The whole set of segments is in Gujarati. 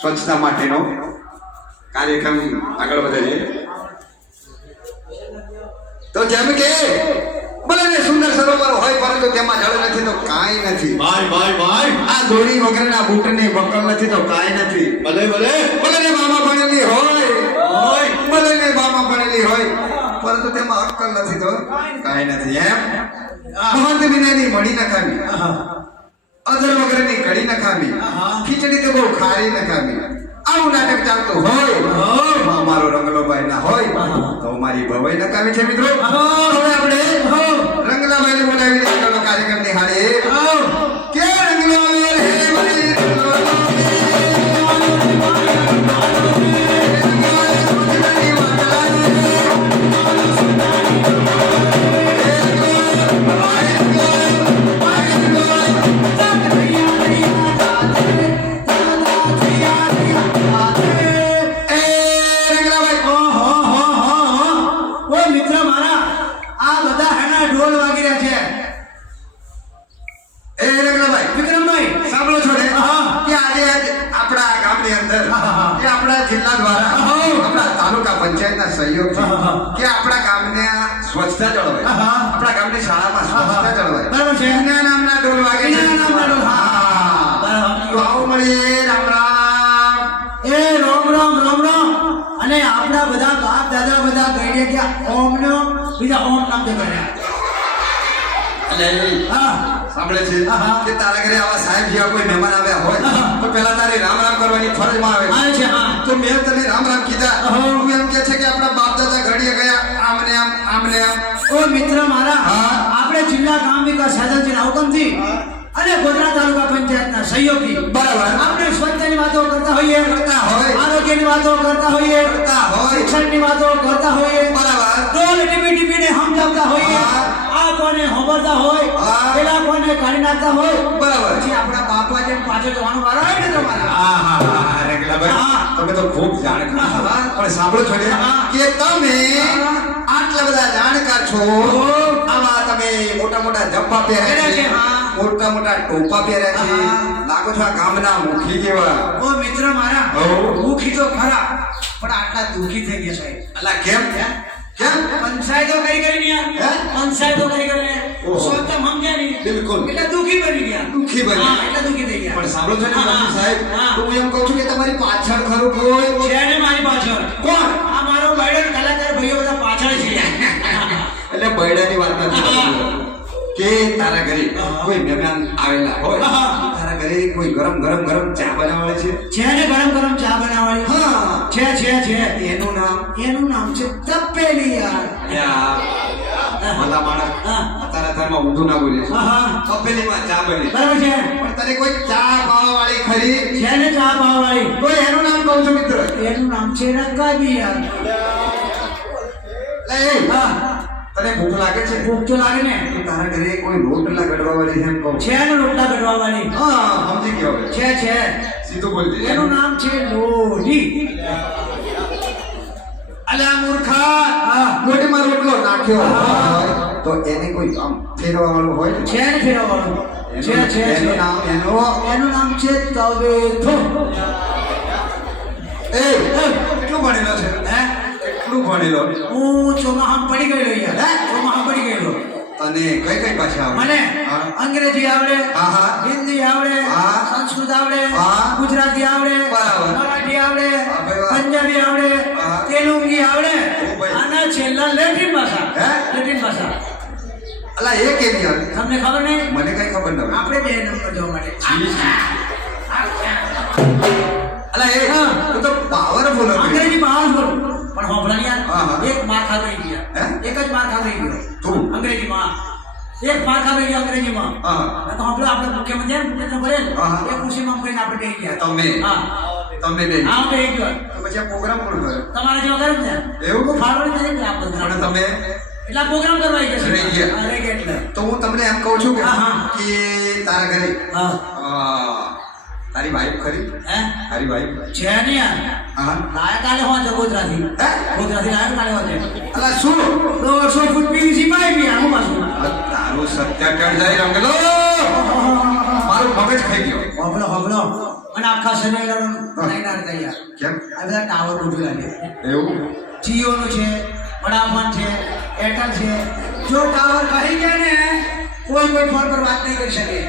સ્વચ્છતા માટેનો કાર્યક્રમ આગળ વધે છે. તો જેમ કે ભલે સુંદર સરોવર હોય પરંતુ તેમાં જળ નથી તો કાંઈ નથી. આ દોરી વગરના બૂટની બકલ નથી તો કાંઈ નથી. ભલે મામા ભણેલી હોય પરંતુ તેમાં અક્કલ નથી તો કાંઈ નથી. એમ મહંત વિનાની મળી ન ખાવી, અધર વગરની કડી ન ખાવી, ખીચડી તો બહુ ખારી ન ખાવી. આવું નાટક ચાલતું હોય મારો રંગલાભાઈ ના હોય તો મારી ભવાઈ નકામી છે. મિત્રો હવે આપણે રંગલાભાઈ ને બોલાવીને આગળનો કાર્યક્રમ નિહાળીએ કે રંગલાભાઈ જિલ્લા દ્વારા આપણા તાલુકા પંચાયતના સહયોગથી કે આપણા ગામને સ્વચ્છતા જળવાય, આપણા ગામની શાળામાં સ્વચ્છતા જળવાય. બરાબર છે. એના નામના ઢોલ વાગે છે. તો આવો મળીએ. રામ રામ. એ રોમ રોમ રોમ રોમ. અને આપણા બધા બાપ દાદા બધા કહીએ કે ઓમ નો બીજા ઓમ નામ તે કર્યા. એટલે હા સાંભળે છે હા. કે તારા ઘરે આવા સાહેબ જેવા કોઈ મહેમાન આવ્યા હોય તો પહેલા તારે રામ રામ કરવાની ફરજમાં આવે આવે છે હા તો મેં તને રામ રામ કીધા તું એમ કે છે કે આપણા બાપ દાદા ઘડીએ ગયા આમને આમ ઓ મિત્ર મારા હા. આપણે જિલ્લા ગ્રામ વિકાસ સાધનજીના હુકમથી અને ગોધરા તાલુકા પંચાયતના સહયોગથી બરાબર. આપણે સ્વચ્છતાની વાતો કરતા હોઈએ કરતા હોય. આરોગ્યની વાતો કરતા હોઈએ કરતા હોય. શિક્ષણની વાતો કરતા હોઈએ બરાબર. ડોલ ટીપીને સમજાવતા હોઈએ હા. આ કોને ખબરતા હોય હા. પેલા કોને કાઢી નાખતા હોય બરાબર. પછી આપણા બાપા જેમ પાછળ જવાનું વારો આવે ને તમારા આહા, રેગલાભાઈ, હા. તમે તો ખૂબ જાણકાર છો. હા. પણ સાંભળો છો ને હા. કે તમે હા. આટલા બધા જાણકાર છો આવા તમે મોટા મોટા જબ્બા પહેર્યા પહેર્યા છે છે, હા. મોટા મોટા ટોપા પહેર્યા છે હા. લાગો છો આ ગામના મુખી જેવા. ઓ મિત્ર મારા હો. દુઃખી તો ખરા પણ આટલા દુઃખી થઈ ગયા સાહેબ અલા કેમ કેમ પંચાયતો કરી યાર હે? પંચાયતો કરી ઓહો. સોચતા સમજ્યા નહીં બિલકુલ. એટલે દુઃખી બની ગયા દુઃખી બની. હા એટલે દુઃખી થઈ ગયા પણ સાંભળો છો ને હા, મંત્રી સાહેબ હા. તો હું એમ કહું છું કે તમારી પાછળ ખરું કોઈ છે ને મારી પાછળ કોણ આ મારો બાયડન કલાકાર ભાઈઓ બધા પાછળ છે એટલે બૈડાની વાત નથી કરતો. કે તારા ઘરે કોઈ મહેમાન આવેલા હોય હા. તારા ઘરે કોઈ ગરમ ચા બનાવવાની છે છે ને ગરમ ચા બનાવવાની હા. છે એનું નામ છે તપેલી યાર ભલા માણસ હા. તારા ઘરમાં ઊંધું ના બોલે છે હા. તપેલીમાં ચા બને બરાબર છે પણ તને કોઈ ચા પાવા વાળી ખરી છે ને ચા પાવવાળી તો એનું નામ કહું છું મિત્ર એનું નામ છે રકાબી યાર લે એ, હા તને ભૂખ લાગે છે ભૂખ તો લાગે ને તો તારા ઘરે કોઈ રોટલા ગડવા વાળી છે એમ કહું છું. છે ને રોટલા કઢવાવાળી હા સમજી ગયો હવે છે સીધું બોલજે એનું નામ છે લોઢી અલ્યા મૂર્ખા હા. લોટીમાં રોટલો નાખ્યો હા. હોય તો એને કોઈ આમ ફેરવા વાળું હોય ને? છે ને ફેરવવાનું છે એનું નામ એનું નામ છે તવેથો એ કેટલું ભણેલો છે હે કેટલું ભણેલો હું ચોમાહામ પડી ગયેલો યાર હે? ચોમાહામ પડી ગયેલો તને કઈ ભાષા આવડે? મને હા. અંગ્રેજી આવડે હા, હા. હિન્દી આવડે હા. સંસ્કૃત આવડે હા. ગુજરાતી આવડે બરાબર. મરાઠી આવડે હા, ભાઈ, વાહ. પંજાબી આવડે હા. તેલુગી આવડે ઓ ભાઈ. અને છેલ્લા લેટિન ભાષા હે? લેટિન ભાષા અલા એ કેવી આવે તમને ખબર નહીં મને કઈ ખબર ન હોય. આપણે બે નંબર જવા માટે અલા એ હા. તું તો પાવરફુલ હતો અંગ્રેજી બહાર બોલ પણ હોભળા યાર હા, હા. એક માર ખાઈ ગયા હે? એક જ માર ખાઈ ગયો તું? અંગ્રેજીમાં એક માર ખાઈ ગયો અંગ્રેજીમાં હા. તો આપણે આપણે મુખ્યમંત્રી ને ભૂપેન્દ્ર પટેલ હા, હા. એ ખુશીમાં કરીને આપણે બેસી ગયા તમે હા તમને બે હા બેસી ગયો તો પછી આ પ્રોગ્રામ કોણ કર્યો તમારે જેવા કરે ને એવું? ફાળવણી થઈ ને આપણે પણ તમે એટલા પ્રોગ્રામ કરવા આવી ગયા રહી ગયા. હા, રહી ગયા એટલે તો હું તમને એમ કહું છું કે હા, હા. કે તારા ઘરે હા તારી વાઈફ ખરી હે તારી વાઈફ છે ને યાર હા લાયા કાલે હોવા છે ગોધરાથી હે? ગોધરાથી લાયા કાલે હોવા છે અલા શું 100 ફૂટ પીવીસી પાઈ ગયા હું પાછું તારું સત્ય કર જાય રંગલો મારું મગજ ખાઈ ગયો હોબળો હોબળો અને આખા શરીરનો નહીં નાખતા યાર કેમ આ બધા ટાવર ઉભી લાગે એવું જીઓનું છે વડાફોન છે એરટેલ છે જો ટાવર કહી ગયા ને કોઈ ફોન પર વાત નહીં કરી શકે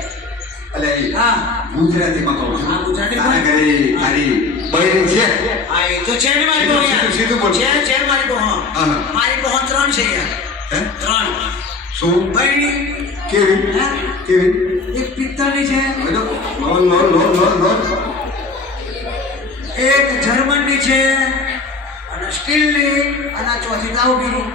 અલે એ હા ગુજરાતીમાં કહું છું હા, ગુજરાતીમાં. તારા ઘરે તારી બૈરી છે હા એ તો છે ને મારી બહુ યાર સીધું બોલ. છે મારી બહુ હા. મારી બહુ 3 છે યાર હે 3 શું બહેણી કેવી હે? કેવી એક પિત્તળની છે બેટો લોન એક જર્મનની છે અને સ્ટીલની અને આ ચોથી તાવડીની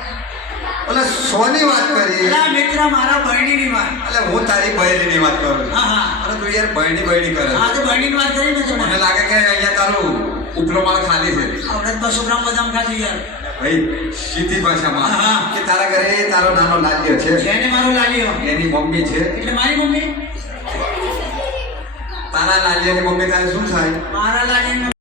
ઓલા સોની વાત કરી એલા મિત્ર મારા બહેણીની વાત એટલે હું તારી બૈરીની વાત કરું છું. હા હા અને તું યાર બૈરી કરે હા તો બહેણીની વાત કરી ને મને તમે લાગે કે અહીંયા તારું ઉપલો માળ ખાલી છે આપણે 200 ગ્રામ બદામ ખાધી યાર ભાઈ સીધી ભાષામાં હા, હા. કે તારા ઘરે તારો નાનો લાલ્યો છે છે ને મારો લાલિયો એની મમ્મી છે એટલે મારી મમ્મી તારા લાલિયાની મમ્મી તારે શું થાય મારા લાલિયાની